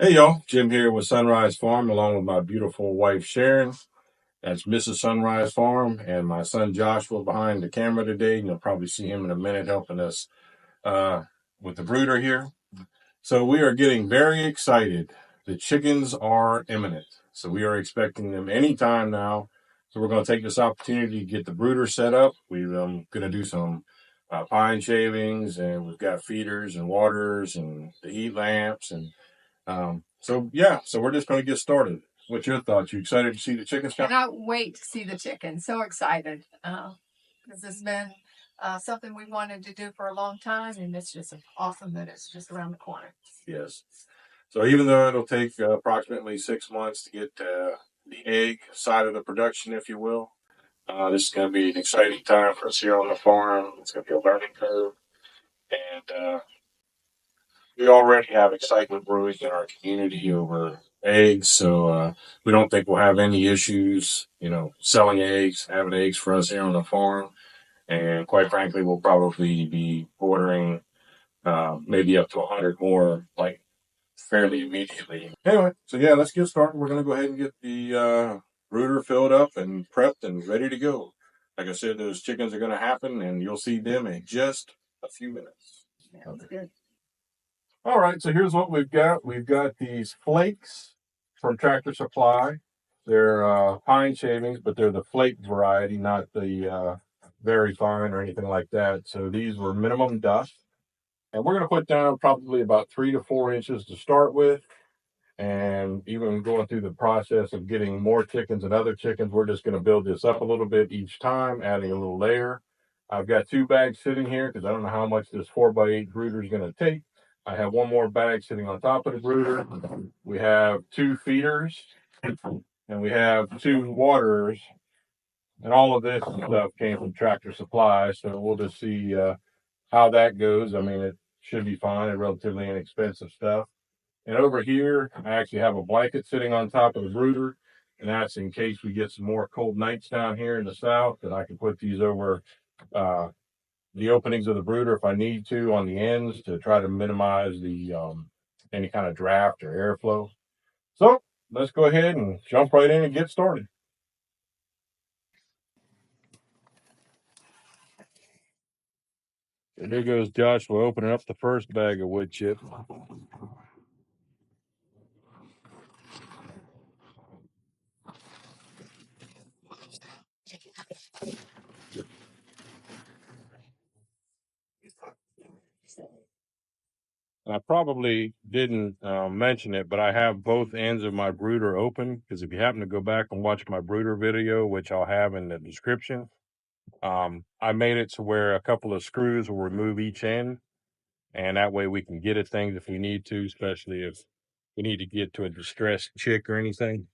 Hey y'all, Jim here with Sunrise Farm along with my beautiful wife Sharon. That's Mrs. Sunrise Farm and my son Joshua behind the camera today. You'll probably see him in a minute helping us uh, with the brooder here. So we are getting very excited. The chickens are imminent. So we are expecting them anytime now. So we're going to take this opportunity to get the brooder set up. We're going to do some pine shavings, and we've got feeders and waters and the heat lamps so we're just going to get started. What's your thoughts? You excited to see the chickens come? Cannot wait to see the chickens. So excited. Because it's been something we wanted to do for a long time, and it's just awesome that it's just around the corner. Yes. So even though it'll take approximately 6 months to get the egg side of the production, if you will, this is going to be an exciting time for us here on the farm. It's going to be a learning curve, and we already have excitement brewing in our community over eggs. So we don't think we'll have any issues, selling eggs, having eggs for us here on the farm. And quite frankly, we'll probably be ordering maybe up to 100 more, like fairly immediately. Anyway, so yeah, let's get started. We're going to go ahead and get the brooder filled up and prepped and ready to go. Like I said, those chickens are going to happen, and you'll see them in just a few minutes. Sounds good. All right, so here's what we've got. We've got these flakes from Tractor Supply. They're pine shavings, but they're the flake variety, not the very fine or anything like that. So these were minimum dust. And we're going to put down probably about 3 to 4 inches to start with. And even going through the process of getting more chickens and other chickens, we're just going to build this up a little bit each time, adding a little layer. I've got 2 bags sitting here because I don't know how much this 4x8 brooder is going to take. I have one more bag sitting on top of the brooder. We have 2 feeders and we have 2 waterers. And all of this stuff came from Tractor Supply. So we'll just see how that goes. I mean, it should be fine. It's relatively inexpensive stuff. And over here, I actually have a blanket sitting on top of the brooder. And that's in case we get some more cold nights down here in the south, that I can put these over uh, the openings of the brooder if I need to on the ends to try to minimize the any kind of draft or airflow. So let's go ahead and jump right in and get started. And there goes Joshua opening up the first bag of wood chip. I probably didn't mention it, but I have both ends of my brooder open because if you happen to go back and watch my brooder video, which I'll have in the description, I made it to where a couple of screws will remove each end, and that way we can get at things if we need to, especially if we need to get to a distressed chick or anything.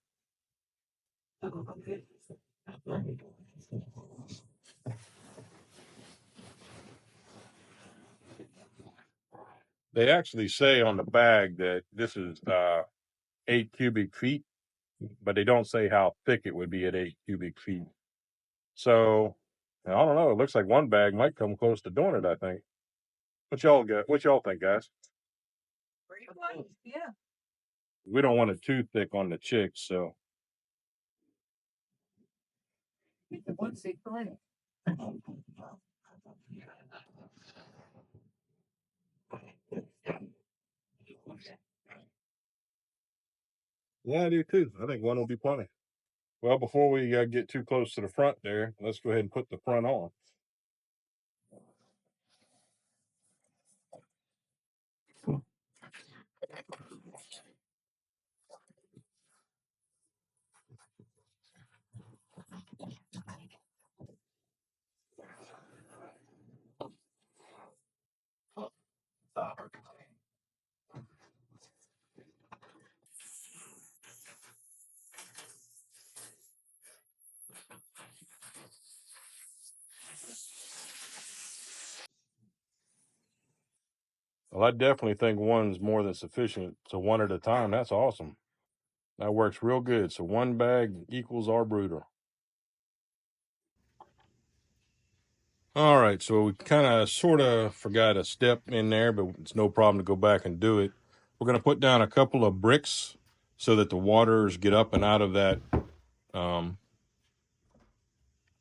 They actually say on the bag that this is 8 cubic feet, but they don't say how thick it would be at 8 cubic feet. So I don't know. It looks like one bag might come close to doing it. I think. What y'all get? What y'all think, guys? Pretty close. Yeah. We don't want it too thick on the chicks, so One seat plenty. yeah, I do too. I think one will be plenty. Well, before we get too close to the front there, let's go ahead and put the front on. Well, I definitely think one's more than sufficient. So one at a time, that's awesome. That works real good. So one bag equals our brooder. All right, so we kind of sort of forgot a step in there, but it's no problem to go back and do it. We're going to put down a couple of bricks so that the waters get up and out of that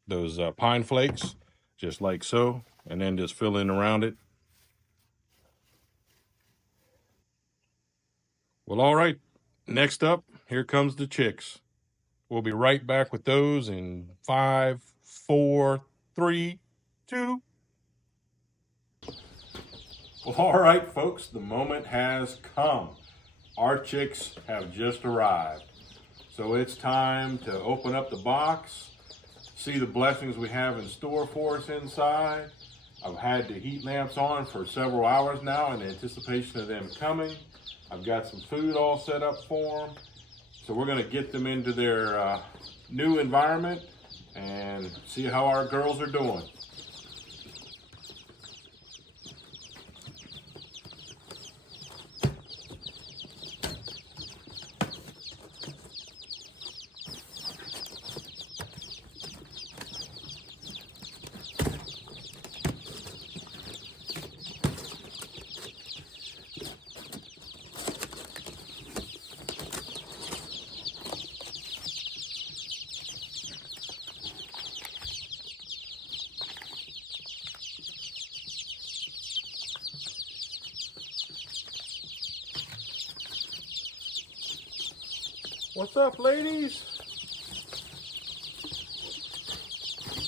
those pine flakes, just like so, and then just fill in around it. Well, all right. Next up, here comes the chicks. We'll be right back with those in 5, 4, 3, 2. Well, all right, folks, the moment has come. Our chicks have just arrived. So it's time to open up the box, see the blessings we have in store for us inside. I've had the heat lamps on for several hours now in anticipation of them coming. I've got some food all set up for them. So we're going to get them into their new environment and see how our girls are doing. What's up, ladies?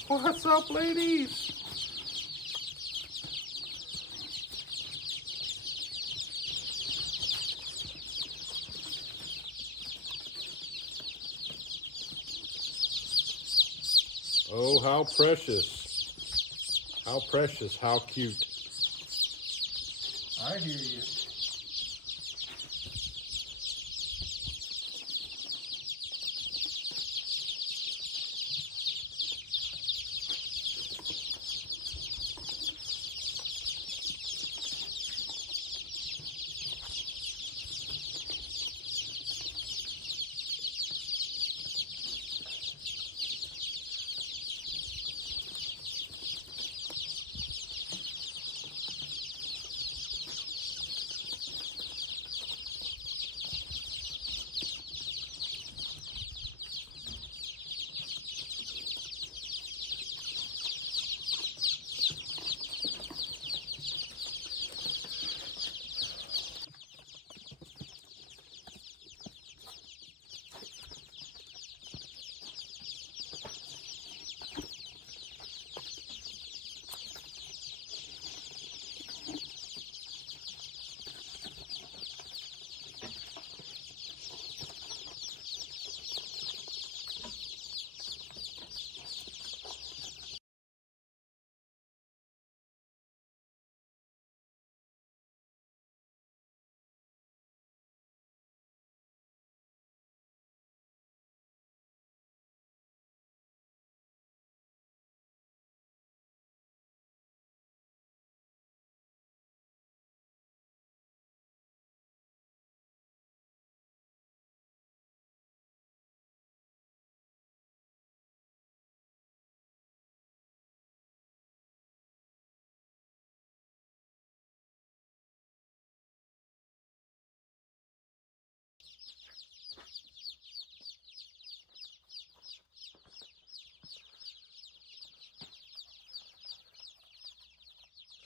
What's up, ladies? Oh, how precious. How precious, how cute. I hear you.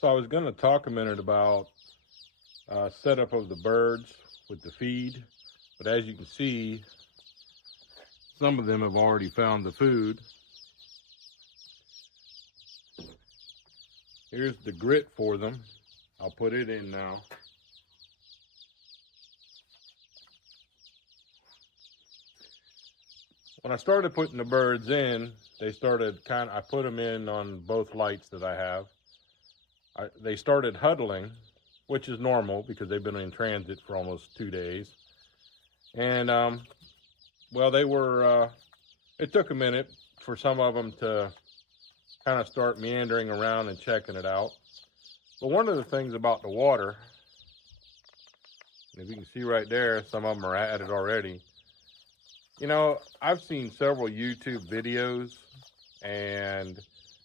So I was going to talk a minute about setup of the birds with the feed, but as you can see, some of them have already found the food. Here's the grit for them. I'll put it in now. When I started putting the birds in, they started I put them in on both lights that I have. They started huddling, which is normal because they've been in transit for almost 2 days. And, well, it took a minute for some of them to kind of start meandering around and checking it out. But one of the things about the water, if you can see right there, some of them are at it already. You know, I've seen several YouTube videos and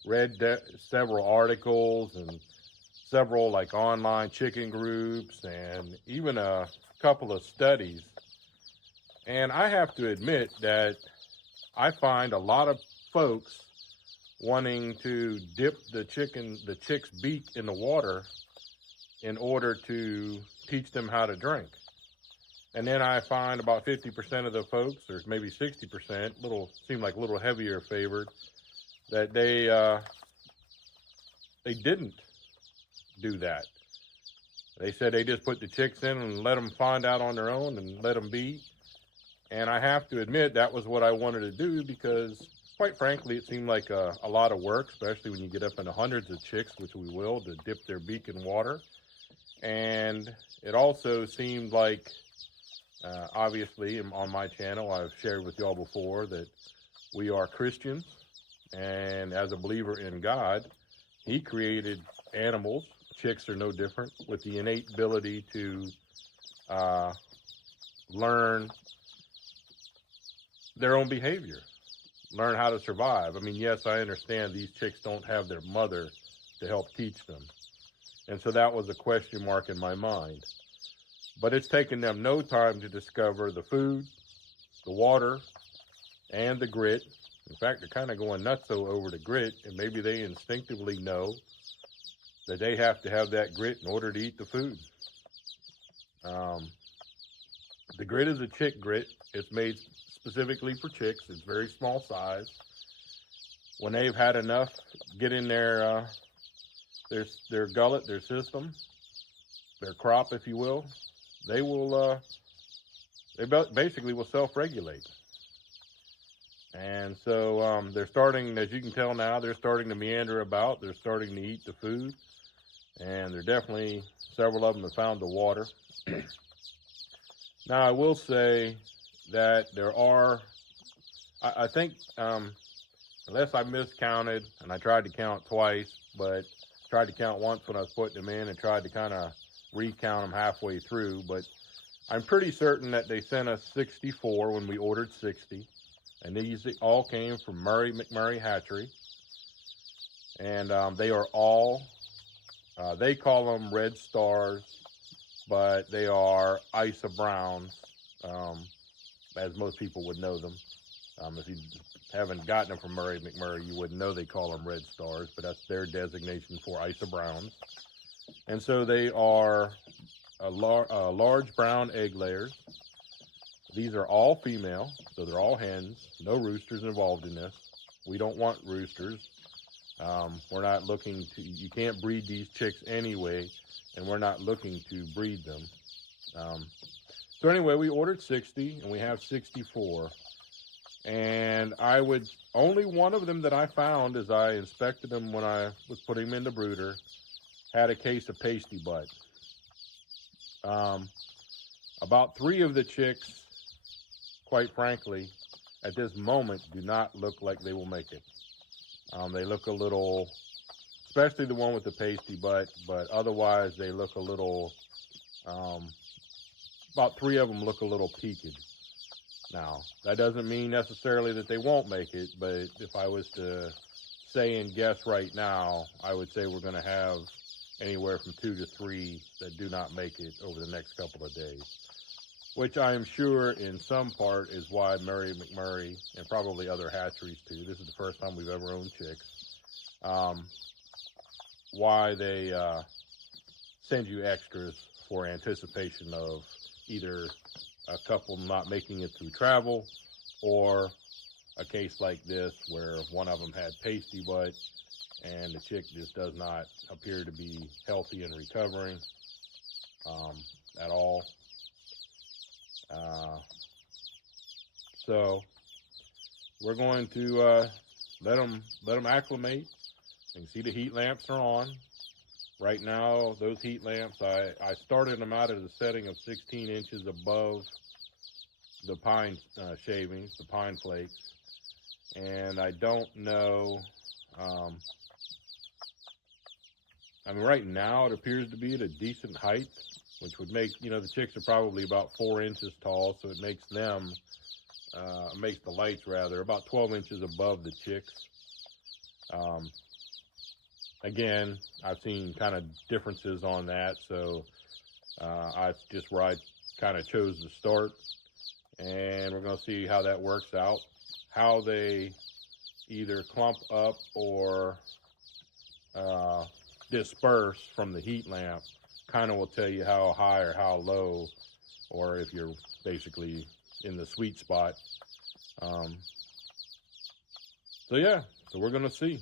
read several articles and several like online chicken groups and even a couple of studies. And I have to admit that I find a lot of folks wanting to dip the chick's beak in the water in order to teach them how to drink. And then I find about 50% of the folks, or maybe 60%, seem like a little heavier favored, that they didn't do that. They said they just put the chicks in and let them find out on their own and let them be. And I have to admit that was what I wanted to do because, quite frankly, it seemed like a lot of work, especially when you get up into hundreds of chicks, which we will, to dip their beak in water. And it also seemed like, obviously, on my channel, I've shared with y'all before that we are Christians. And as a believer in God, He created animals. Chicks are no different, with the innate ability to learn their own behavior, learn how to survive. I mean, yes, I understand these chicks don't have their mother to help teach them. And so that was a question mark in my mind. But it's taken them no time to discover the food, the water, and the grit. In fact, they're kind of going nutso over the grit, and maybe they instinctively know that they have to have that grit in order to eat the food. The grit is a chick grit. It's made specifically for chicks. It's very small size. When they've had enough get in their gullet, their system, their crop, if you will, they basically will self-regulate. And so they're starting, as you can tell now, they're starting to meander about. They're starting to eat the food. And they're definitely, several of them have found the water. Now, I will say that there are, I think, unless I miscounted, and I tried to count twice, but tried to count once when I was putting them in and tried to kind of recount them halfway through. But I'm pretty certain that they sent us 64 when we ordered 60. And these all came from Murray McMurray Hatchery. And they are all, they call them red stars, but they are Isa Browns, as most people would know them. If you haven't gotten them from Murray McMurray, you wouldn't know they call them red stars, but that's their designation for Isa Browns. And so they are large brown egg layers. These are all female, so they're all hens. No roosters involved in this. We don't want roosters. We're not looking to, you can't breed these chicks anyway, and we're not looking to breed them. So anyway, we ordered 60, and we have 64. And only one of them that I found as I inspected them when I was putting them in the brooder had a case of pasty butt. About 3 of the chicks, quite frankly, at this moment, do not look like they will make it. They look a little, especially the one with the pasty butt, but otherwise they look a little, about 3 of them look a little peaked. Now, that doesn't mean necessarily that they won't make it, but if I was to say and guess right now, I would say we're going to have anywhere from 2 to 3 that do not make it over the next couple of days, which I am sure in some part is why Murray McMurray, and probably other hatcheries too, this is the first time we've ever owned chicks, why they send you extras for anticipation of either a couple not making it through travel, or a case like this where one of them had pasty butt and the chick just does not appear to be healthy and recovering at all. So we're going to let them acclimate. You can see the heat lamps are on. Right now, those heat lamps, I started them out at a setting of 16 inches above the pine shavings, the pine flakes. And I don't know, I mean, right now it appears to be at a decent height, which would make, the chicks are probably about 4 inches tall, so it makes them, makes the lights rather, about 12 inches above the chicks. again, I've seen kind of differences on that, so I just where I kind of chose to start, and we're going to see how that works out. How they either clump up or disperse from the heat lamp kind of will tell you how high or how low, or if you're basically in the sweet spot. So yeah, so we're going to see.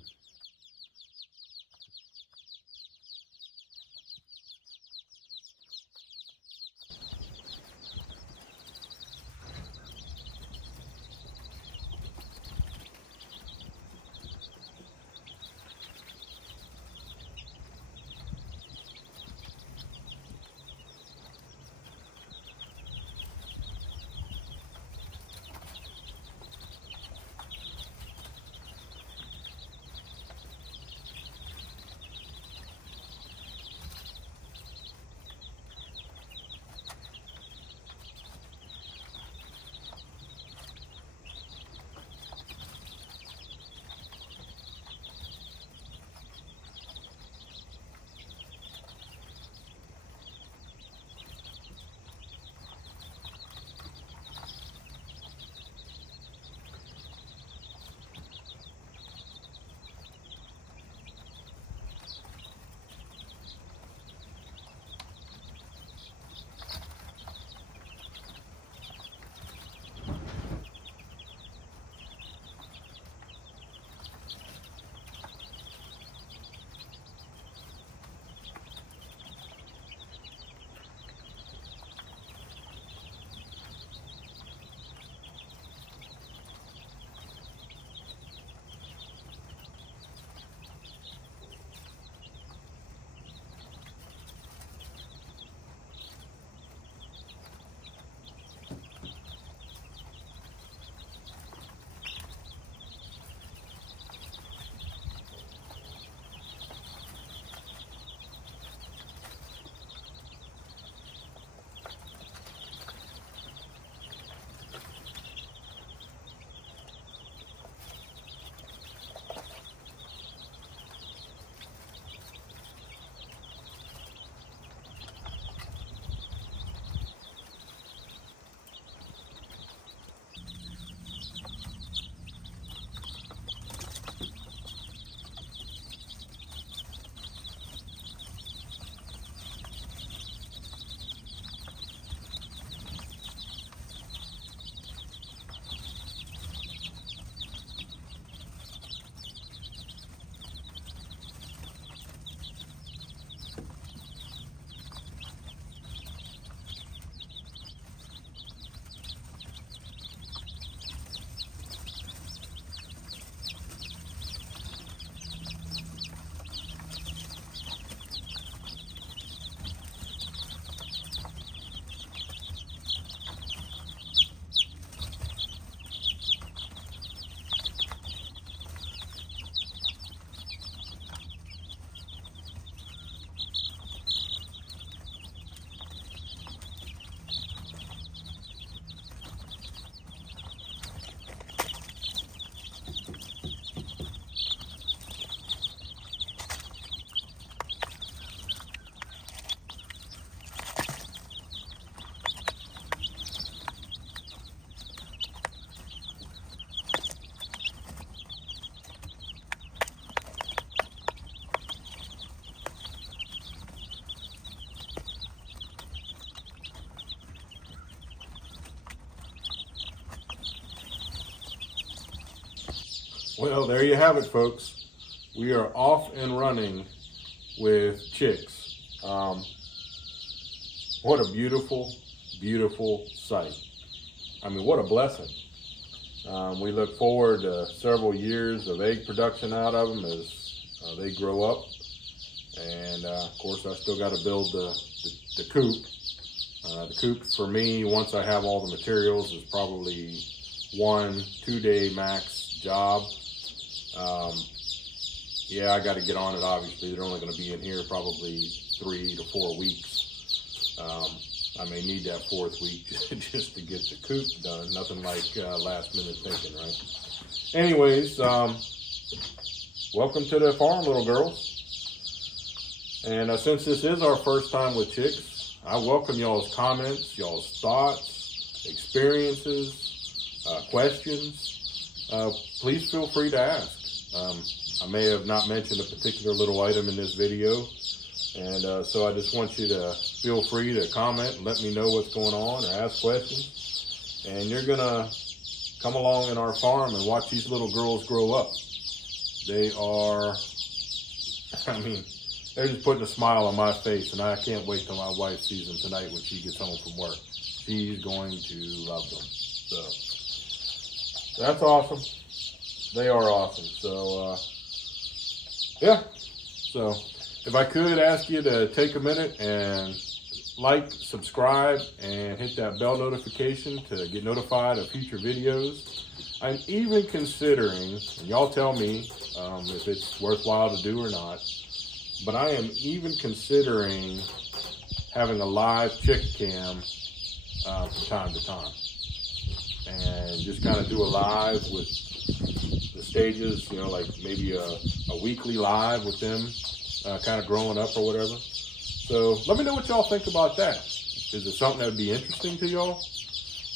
Well, there you have it, folks. We are off and running with chicks. What a beautiful, beautiful sight. I mean, what a blessing. We look forward to several years of egg production out of them as they grow up. And of course, I still got to build the coop. The coop for me, once I have all the materials, is probably 1-2 day max job. Yeah, I got to get on it. Obviously, they're only going to be in here probably 3 to 4 weeks. I may need that 4th week just to get the coop done. Nothing like last minute thinking, right? Anyways, welcome to the farm, little girls. And since this is our first time with chicks, I welcome y'all's comments, y'all's thoughts, experiences, questions. Please feel free to ask. I may have not mentioned a particular little item in this video, and so I just want you to feel free to comment and let me know what's going on or ask questions. And you're going to come along in our farm and watch these little girls grow up. They are, I mean, they're just putting a smile on my face, and I can't wait till my wife sees them tonight when she gets home from work. She's going to love them. So that's awesome. They are awesome. So yeah. So if I could ask you to take a minute and like, subscribe, and hit that bell notification to get notified of future videos. I'm even considering, and y'all tell me if it's worthwhile to do or not, but I am even considering having a live chick cam from time to time, and just kind of do a live with the stages, you know, like maybe a weekly live with them kind of growing up or whatever. So let me know what y'all think about that. Is it something that would be interesting to y'all?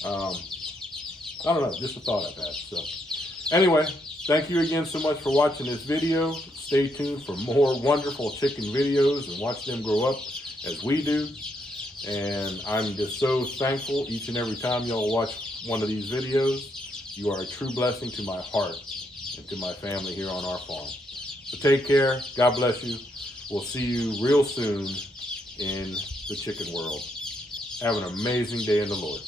I don't know, just a thought I've had. So anyway, thank you again so much for watching this video. Stay tuned for more wonderful chicken videos and watch them grow up as we do. And I'm just so thankful each and every time y'all watch one of these videos. You are a true blessing to my heart and to my family here on our farm. So take care. God bless you. We'll see you real soon in the chicken world. Have an amazing day in the Lord.